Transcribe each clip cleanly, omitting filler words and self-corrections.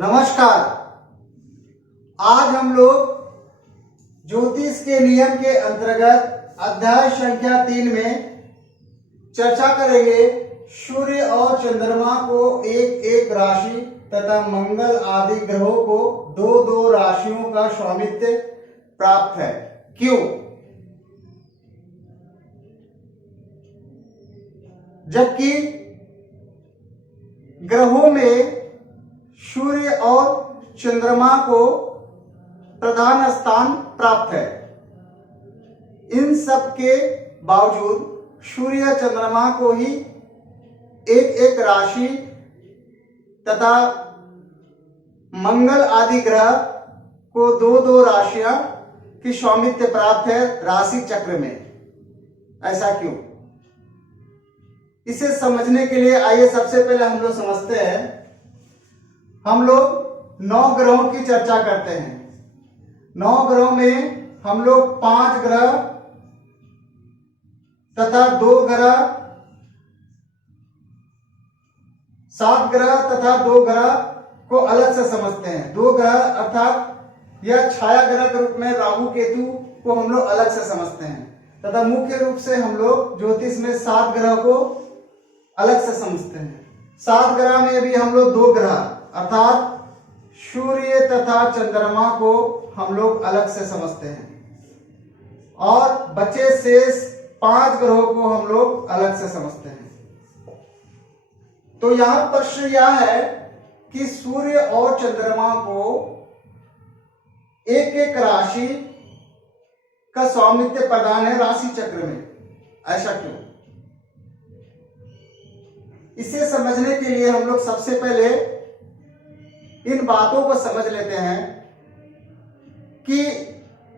नमस्कार। आज हम लोग ज्योतिष के नियम के अंतर्गत अध्याय संख्या 3 में चर्चा करेंगे सूर्य और चंद्रमा को एक एक राशि तथा मंगल आदि ग्रहों को दो दो राशियों का स्वामित्व प्राप्त है। क्यों? जबकि ग्रहों में सूर्य और चंद्रमा को प्रधान स्थान प्राप्त है, इन सब के बावजूद सूर्य चंद्रमा को ही एक एक राशि तथा मंगल आदि ग्रह को दो दो राशियां की स्वामित्व प्राप्त है राशि चक्र में। ऐसा क्यों? इसे समझने के लिए आइए सबसे पहले हम लोग समझते हैं। हम लोग 9 ग्रहों की चर्चा करते हैं। 9 ग्रहों में हम लोग 5 ग्रह तथा 2 ग्रह, 7 ग्रह तथा 2 ग्रह को अलग से समझते हैं। 2 ग्रह अर्थात यह छाया ग्रह के रूप में राहु केतु को हम लोग अलग से समझते हैं तथा मुख्य रूप से हम लोग ज्योतिष में 7 ग्रह को अलग से समझते हैं। 7 ग्रह में भी हम लोग 2 ग्रह अर्थात सूर्य तथा चंद्रमा को हम लोग अलग से समझते हैं और बचे शेष 5 ग्रहों को हम लोग अलग से समझते हैं। तो यहां प्रश्न यह है कि सूर्य और चंद्रमा को एक एक राशि का स्वामित्व प्रदान है राशि चक्र में। ऐसा क्यों? इसे समझने के लिए हम लोग सबसे पहले इन बातों को समझ लेते हैं कि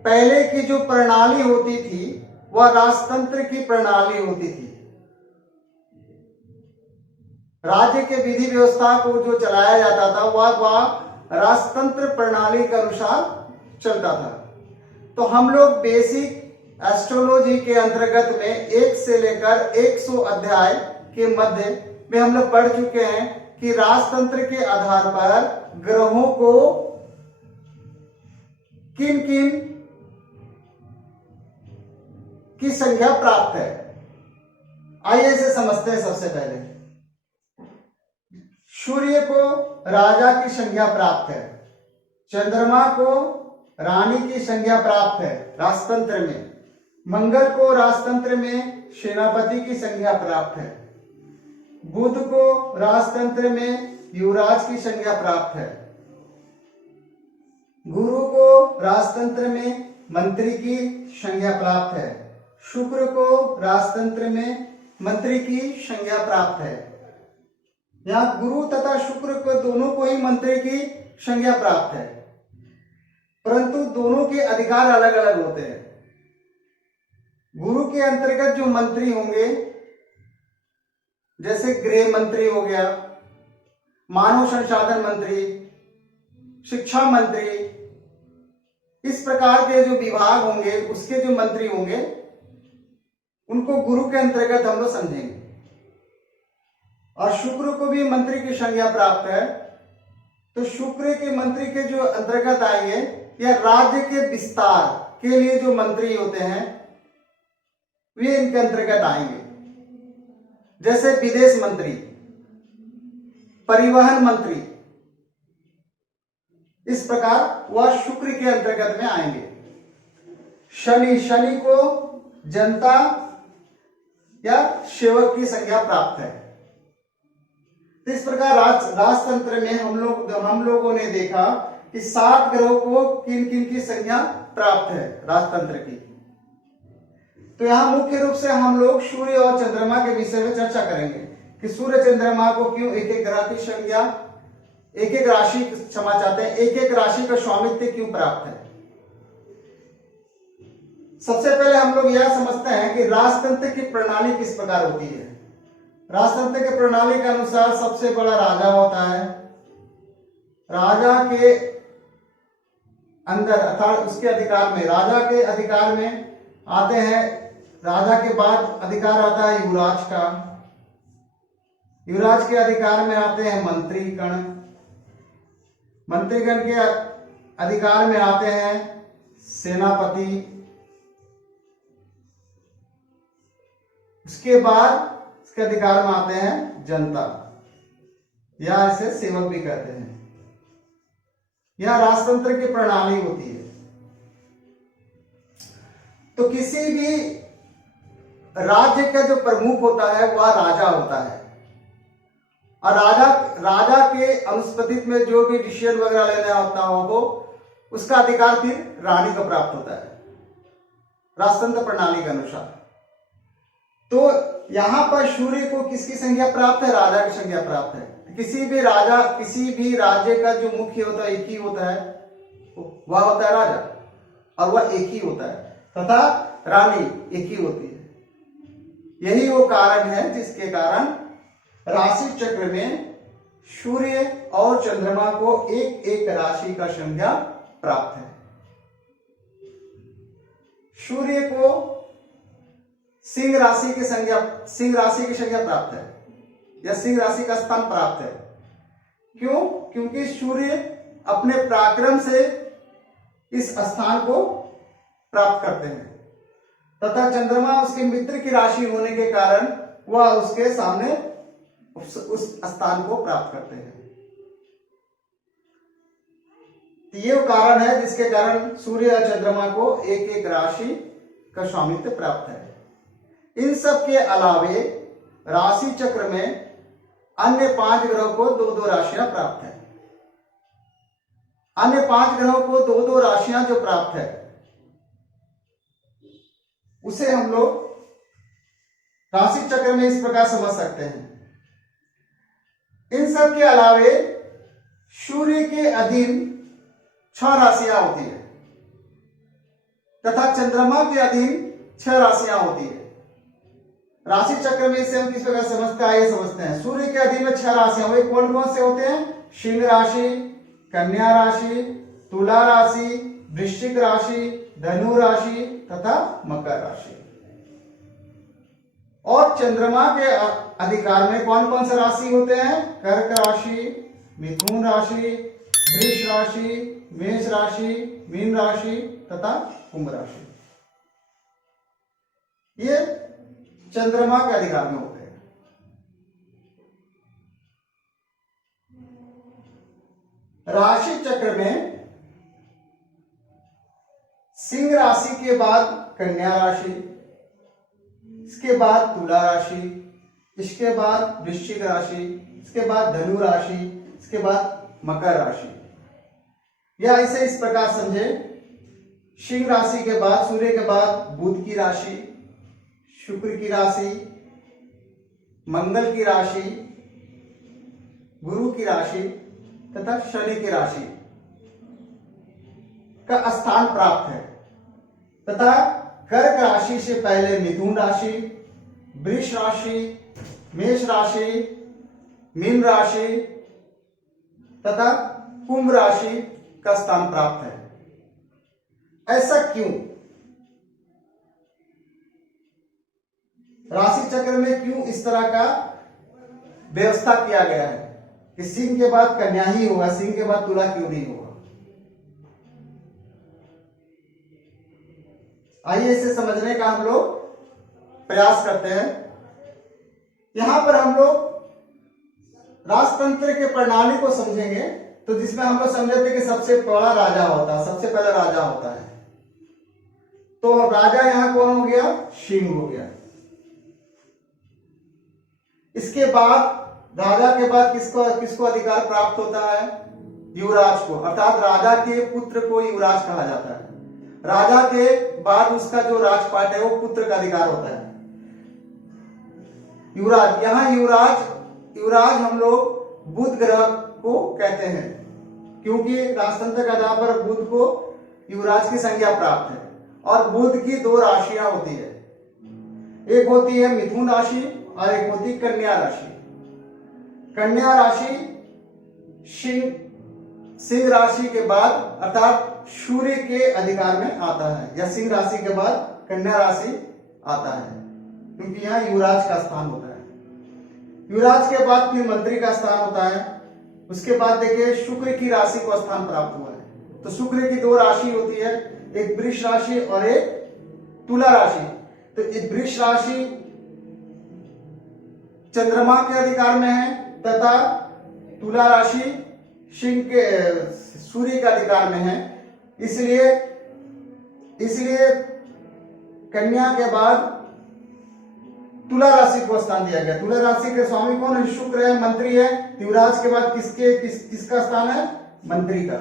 पहले की जो प्रणाली होती थी वह राजतंत्र की प्रणाली होती थी। राज्य के विधि व्यवस्था को जो चलाया जाता था वह राजतंत्र प्रणाली के अनुसार चलता था। तो हम लोग बेसिक एस्ट्रोलॉजी के अंतर्गत में 1 से लेकर 100 अध्याय के मध्य में हम लोग पढ़ चुके हैं कि राजतंत्र के आधार पर ग्रहों को किन किन की संख्या प्राप्त है। आइए इसे समझते हैं। सबसे पहले सूर्य को राजा की संज्ञा प्राप्त है, चंद्रमा को रानी की संज्ञा प्राप्त है राजतंत्र में, मंगल को राजतंत्र में सेनापति की संज्ञा प्राप्त है, बुध को राजतंत्र में युवराज की संज्ञा प्राप्त है, गुरु को राजतंत्र में मंत्री की संज्ञा प्राप्त है, शुक्र को राजतंत्र में मंत्री की संज्ञा प्राप्त है। यहां गुरु तथा शुक्र को दोनों को ही मंत्री की संज्ञा प्राप्त है, परंतु दोनों के अधिकार अलग अलग होते हैं। गुरु के अंतर्गत जो मंत्री होंगे जैसे गृह मंत्री हो गया, मानव संसाधन मंत्री, शिक्षा मंत्री, इस प्रकार के जो विभाग होंगे उसके जो मंत्री होंगे उनको गुरु के अंतर्गत हम लोग समझेंगे। और शुक्र को भी मंत्री की संज्ञा प्राप्त है, तो शुक्र के मंत्री के जो अंतर्गत आएंगे या राज्य के विस्तार के लिए जो मंत्री होते हैं वे इनके अंतर्गत आएंगे। जैसे विदेश मंत्री, परिवहन मंत्री, इस प्रकार वह शुक्र के अंतर्गत में आएंगे। शनि को जनता या सेवक की संज्ञा प्राप्त है। तो इस प्रकार राजतंत्र में हम लोगों ने देखा कि 7 ग्रहों को किन किन की संज्ञा प्राप्त है राजतंत्र की। तो यहाँ मुख्य रूप से हम लोग सूर्य और चंद्रमा के विषय में चर्चा करेंगे कि सूर्य चंद्रमा को क्यों एक एक ग्रह की संज्ञा, एक एक राशि क्षमा चाहते हैं, एक एक राशि का स्वामित्व क्यों प्राप्त है। सबसे पहले हम लोग यह समझते हैं कि राजतंत्र की प्रणाली किस प्रकार होती है। राजतंत्र की प्रणाली के अनुसार सबसे बड़ा राजा होता है। राजा के अंदर अर्थात उसके अधिकार में, राजा के अधिकार में आते हैं, राजा के बाद अधिकार आता है युवराज का, युवराज के अधिकार में आते हैं मंत्री गण, मंत्रीगण के अधिकार में आते हैं सेनापति, उसके बाद इसके अधिकार में आते हैं जनता, या इसे सेवक भी कहते हैं। यह राजतंत्र की प्रणाली होती है। तो किसी भी राज्य का जो प्रमुख होता है वह राजा होता है, और राजा के अनुपस्थित में जो भी डिसीजन वगैरह लेना होता हो उसका अधिकार फिर रानी को प्राप्त होता है राजतंत्र प्रणाली के अनुसार। तो यहां पर सूर्य को किसकी संज्ञा प्राप्त है? राजा की संज्ञा प्राप्त है। किसी भी राज्य का जो मुख्य होता है एक ही होता है, वह होता है राजा, और वह एक ही होता है, तथा रानी एक ही होती है। यही वो कारण है जिसके कारण राशि चक्र में सूर्य और चंद्रमा को एक एक राशि का संज्ञा प्राप्त है। सूर्य को सिंह राशि की संज्ञा प्राप्त है, या सिंह राशि का स्थान प्राप्त है। क्यों? क्योंकि सूर्य अपने पराक्रम से इस स्थान को प्राप्त करते हैं, तथा चंद्रमा उसके मित्र की राशि होने के कारण वह उसके सामने उस स्थान को प्राप्त करते हैं। ये कारण है जिसके कारण सूर्य और चंद्रमा को एक एक राशि का स्वामित्व प्राप्त है। इन सब के अलावे राशि चक्र में अन्य 5 ग्रहों को 2-2 राशियां प्राप्त है। अन्य 5 ग्रहों को 2-2 राशियां जो प्राप्त है उसे हम लोग राशि चक्र में इस प्रकार समझ सकते हैं। इन सब के अलावे सूर्य के अधीन 6 राशियां होती है, तथा चंद्रमा के अधीन 6 राशियां होती है। राशि चक्र में इसे हम किस प्रकार समझते हैं, आइए समझते हैं। सूर्य के अधीन में 6 राशियां, वे कौन कौन से होते हैं? सिंह राशि, कन्या राशि, तुला राशि, वृश्चिक राशि, धनु राशि तथा मकर राशि। और चंद्रमा के अधिकार में कौन कौन से राशि होते हैं? कर्क राशि, मिथुन राशि, वृष राशि, मेष राशि, मीन राशि तथा कुंभ राशि। ये चंद्रमा के अधिकार में होते हैं। राशि चक्र में सिंह राशि के बाद कन्या राशि, इसके बाद तुला राशि, इसके बाद वृश्चिक राशि, इसके बाद धनु राशि, इसके बाद मकर राशि। या इसे इस प्रकार समझे, सिंह राशि के बाद, सूर्य के बाद बुध की राशि, शुक्र की राशि, मंगल की राशि, गुरु की राशि तथा शनि की राशि का स्थान प्राप्त है, तथा कर्क राशि से पहले मिथुन राशि, वृष राशि, मेष राशि, मीन राशि तथा कुंभ राशि का स्थान प्राप्त है। ऐसा क्यों? राशि चक्र में क्यों इस तरह का व्यवस्था किया गया है कि सिंह के बाद कन्या ही होगा, सिंह के बाद तुला क्यों नहीं होगा? आइए इसे समझने का हम लोग प्रयास करते हैं। यहां पर हम लोग राजतंत्र के प्रणाली को समझेंगे, तो जिसमें हम लोग समझते हैं कि सबसे बड़ा राजा होता है, सबसे पहला राजा होता है। तो राजा यहां कौन हो गया? सिंह हो गया। इसके बाद राजा के बाद किसको अधिकार प्राप्त होता है? युवराज को, अर्थात राजा के पुत्र को युवराज कहा जाता है। राजा के बाद उसका जो राजपाट है वो पुत्र का अधिकार होता है। युवराज, यहां युवराज हम लोग बुध ग्रह को कहते हैं, क्योंकि राजतंत्र के आधार पर बुध को युवराज की संज्ञा प्राप्त है। और बुध की 2 राशियां होती है, एक होती है मिथुन राशि और एक होती है कन्या राशि। कन्या राशि सिंह राशि के बाद अर्थात सूर्य के अधिकार में आता है, या सिंह राशि के बाद कन्या राशि आता है, क्योंकि यहाँ युवराज का स्थान होता है। युवराज के बाद फिर मंत्री का स्थान होता है, उसके बाद देखिए शुक्र की राशि को स्थान प्राप्त हुआ है। तो शुक्र की दो राशि होती है, एक वृष राशि और एक तुला राशि। तो ये वृष राशि चंद्रमा के अधिकार में है तथा तुला राशि सिंह के सूर्य के अधिकार में है। इसलिए कन्या के बाद तुला राशि को स्थान दिया गया। तुला राशि के स्वामी कौन है? शुक्र है, मंत्री है। युवराज के बाद किसका स्थान है? मंत्री का।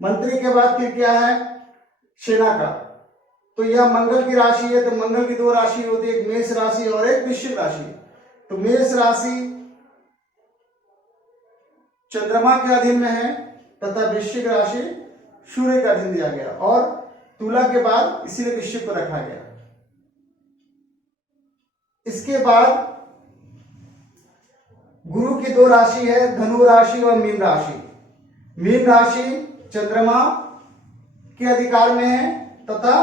मंत्री के बाद फिर क्या है? सेना का। तो यह मंगल की राशि है। तो मंगल की दो राशि होती है, एक मेष राशि और एक वृश्चिक राशि। तो मेष राशि चंद्रमा के अधीन में है तथा वृश्चिक राशि सूर्य का अधीन दिया गया, और तुला के बाद इसीलिए वृश्चिक को रखा गया। इसके बाद गुरु की दो राशि है, धनु राशि और मीन राशि। मीन राशि चंद्रमा के अधिकार में है तथा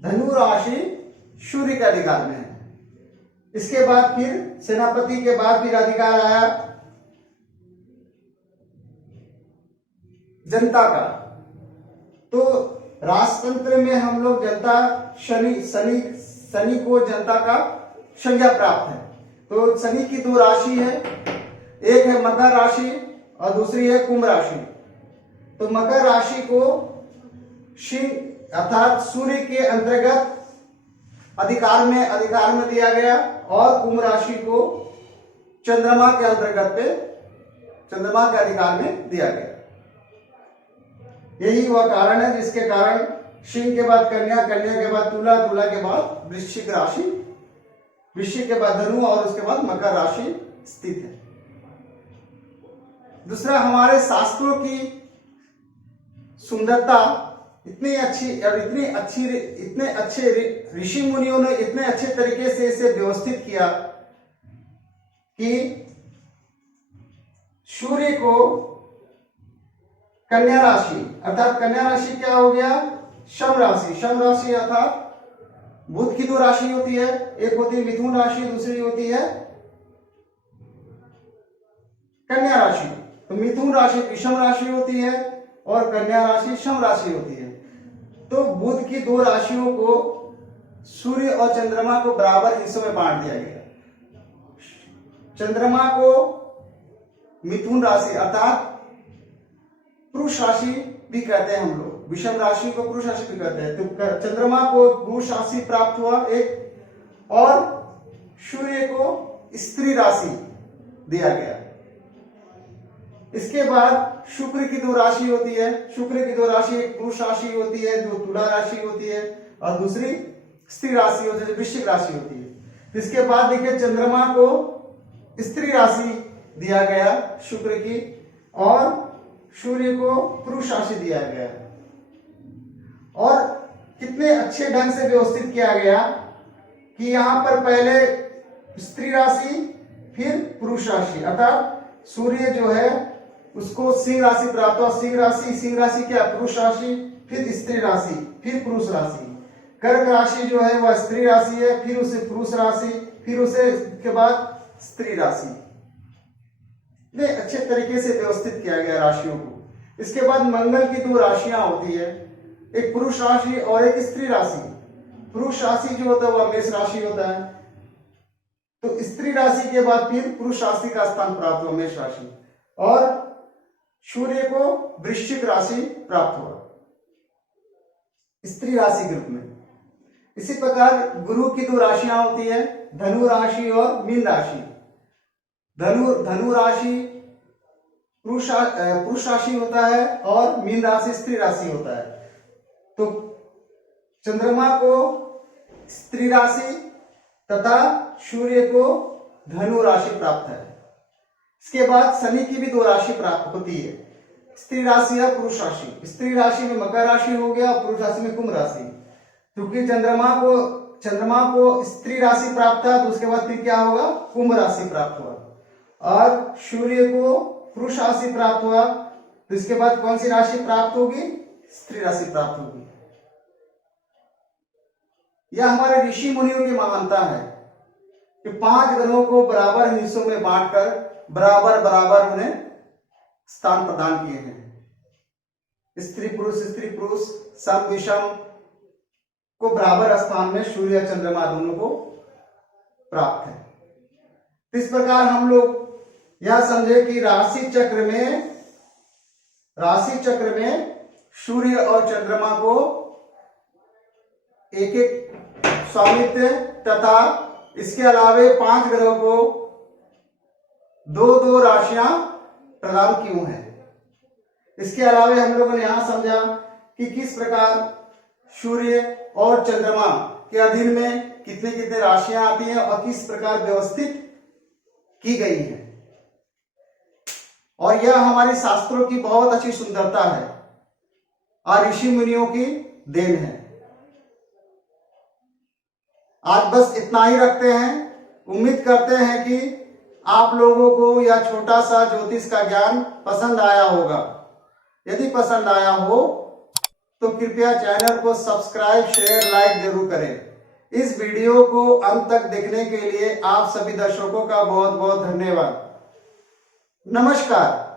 धनु राशि सूर्य के अधिकार में है। इसके बाद फिर सेनापति के बाद फिर अधिकार आया जनता का। तो राजतंत्र में हम लोग जनता शनि को जनता का संज्ञा प्राप्त है। तो शनि की दो राशि है, एक है मकर राशि और दूसरी है कुंभ राशि। तो मकर राशि को सिंह अर्थात सूर्य के अंतर्गत अधिकार में दिया गया, और कुंभ राशि को चंद्रमा के अधिकार में दिया गया। यही वह कारण है जिसके कारण सिंह के बाद कन्या, कन्या के बाद तुला, तुला के बाद वृश्चिक राशि, वृश्चिक के बाद धनु और उसके बाद मकर राशि स्थित है। दूसरा, हमारे शास्त्रों की सुंदरता इतनी अच्छी और इतने अच्छे ऋषि मुनियों ने इतने अच्छे तरीके से इसे व्यवस्थित किया कि सूर्य को कन्या राशि, अर्थात कन्या राशि क्या हो गया? शम राशि। शम राशि अर्थात बुध की दो राशि होती है, एक होती है मिथुन राशि, दूसरी होती है कन्या राशि। तो मिथुन राशि विषम राशि होती है और कन्या राशि शम राशि होती है। तो बुध की दो राशियों को सूर्य और चंद्रमा को बराबर हिस्सों में बांट दिया गया। चंद्रमा को मिथुन राशि अर्थात पुरुष राशि भी कहते हैं हम लोग, विषम राशि को पुरुष राशि भी कहते हैं। तो चंद्रमा को पुरुष राशि प्राप्त हुआ एक, और सूर्य को स्त्री राशि दिया गया। इसके बाद शुक्र की दो राशि होती है। शुक्र की दो राशि, एक पुरुष राशि होती है जो तुला राशि होती है, और दूसरी स्त्री राशि होती है जो वृश्चिक राशि होती है। इसके बाद देखिए चंद्रमा को स्त्री राशि दिया गया शुक्र की, और सूर्य को पुरुष राशि दिया गया। और कितने अच्छे ढंग से व्यवस्थित किया गया कि यहां पर पहले स्त्री राशि फिर पुरुष राशि, अर्थात सूर्य जो है उसको सिंह राशि प्राप्त हुआ। सिंह राशि क्या? पुरुष राशि, फिर स्त्री राशि, फिर पुरुष राशि। कर्क राशि जो है वह स्त्री राशि है, फिर उसे पुरुष राशि, फिर उसे के बाद स्त्री राशि। इतने अच्छे तरीके से व्यवस्थित किया गया राशियों को। इसके बाद मंगल की दो राशियां होती है, एक पुरुष राशि और एक स्त्री राशि। पुरुष राशि जो होता है वह मेष राशि होता है। तो स्त्री राशि के बाद फिर पुरुष राशि का स्थान प्राप्त हुआ मेष राशि, और सूर्य को वृश्चिक राशि प्राप्त हुआ स्त्री राशि के रूप में। इसी प्रकार गुरु की दो राशियां होती है, धनु राशि और मीन राशि। धनु राशि पुरुष राशि होता है और मीन राशि स्त्री राशि होता है। तो चंद्रमा को स्त्री राशि तथा सूर्य को धनु राशि प्राप्त है। इसके बाद शनि की भी दो राशि प्राप्त होती है, स्त्री राशि या पुरुष राशि। स्त्री राशि में मकर राशि हो गया, पुरुष राशि में कुंभ राशि। क्योंकि चंद्रमा को स्त्री राशि प्राप्त था, तो उसके बाद फिर क्या होगा? कुंभ राशि प्राप्त हुआ, और सूर्य को पुरुष राशि प्राप्त हुआ, तो इसके बाद कौन सी राशि प्राप्त होगी? स्त्री राशि प्राप्त होगी। यह हमारे ऋषि मुनियों की महानता है कि 5 ग्रहों को बराबर हिस्सों में बांटकर बराबर बराबर उन्हें स्थान प्रदान किए हैं। स्त्री पुरुष सम विषम को बराबर स्थान में सूर्य या चंद्रमा दोनों को प्राप्त है। इस प्रकार हम लोग यह समझे कि राशि चक्र में सूर्य और चंद्रमा को एक एक स्वामित्व तथा इसके अलावे 5 ग्रहों को 2-2 राशियां प्रदान क्यों हैं। इसके अलावे हम लोगों ने यहां समझा कि किस प्रकार सूर्य और चंद्रमा के अधीन में कितने कितने राशियां आती हैं और किस प्रकार व्यवस्थित की गई है। और यह हमारे शास्त्रों की बहुत अच्छी सुंदरता है और ऋषि मुनियों की देन है। आज बस इतना ही रखते हैं। उम्मीद करते हैं कि आप लोगों को यह छोटा सा ज्योतिष का ज्ञान पसंद आया होगा। यदि पसंद आया हो तो कृपया चैनल को सब्सक्राइब, शेयर, लाइक जरूर करें। इस वीडियो को अंत तक देखने के लिए आप सभी दर्शकों का बहुत बहुत धन्यवाद। नमस्कार।